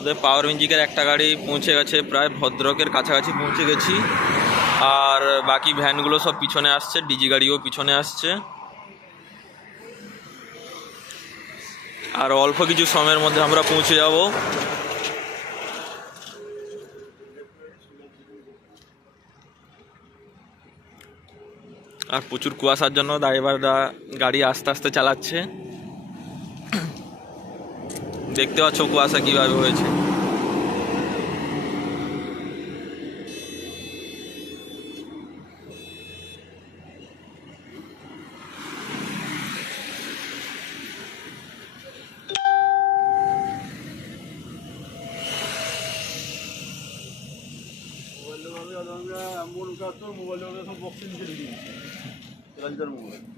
ওদের পাওয়ার ম্যাজিকের একটা গাড়ি পৌঁছে গেছে, প্রায় ভদ্রকের কাছাকাছি পৌঁছে গেছি। আর বাকি ভ্যানগুলো সব পিছনে আসছে, ডিজি গাড়িও পিছনে আসছে। আর অল্প কিছু সময়ের মধ্যে আমরা পৌঁছে যাব। আর প্রচুর কুয়াশার জন্য ড্রাইভাররা গাড়ি আস্তে আস্তে চালাচ্ছে। দেখতে পাচ্ছ কুয়াশা কিভাবে হয়েছে। মোবাইল